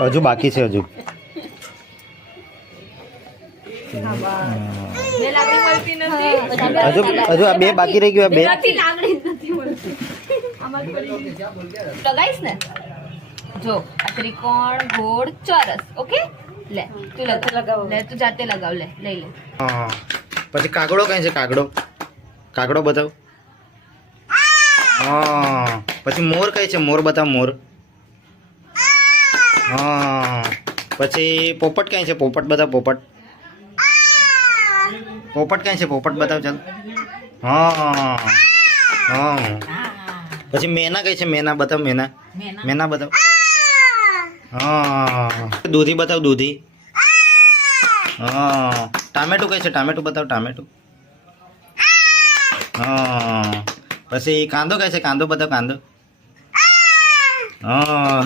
હજુ બાકી છે હજુ. હજુ હજુ આ બે બાકી રહી ગયું. આ બે તો ગાઈસ ને જો આ ત્રિકોણ ગોળ ચોરસ. ઓકે લે તું લગાવ. લે તું જાતે લગાવ. લે લઈ લે. હા પછી કાગડો કઈ છે? કાગડો કાગડો બતાવ. હા પછી મોર કઈ છે? મોર બતાવ. મોર. હા પછી પોપટ કઈ છે? પોપટ બતાવ. પોપટ પોપટ કઈ છે? પોપટ બતાવ. ચાલ. હા હા પછી મેના કઈ છે? મેના બતાવ. મેના મેના બતાવ. હા દૂધી બતાવ. દૂધી. હા ટામેટું કઈ છે? ટામેટું બતાવ. ટામેટું. હા પછી કાંદો કઈ છે? કાંદો બતાવ. કાંદો. હા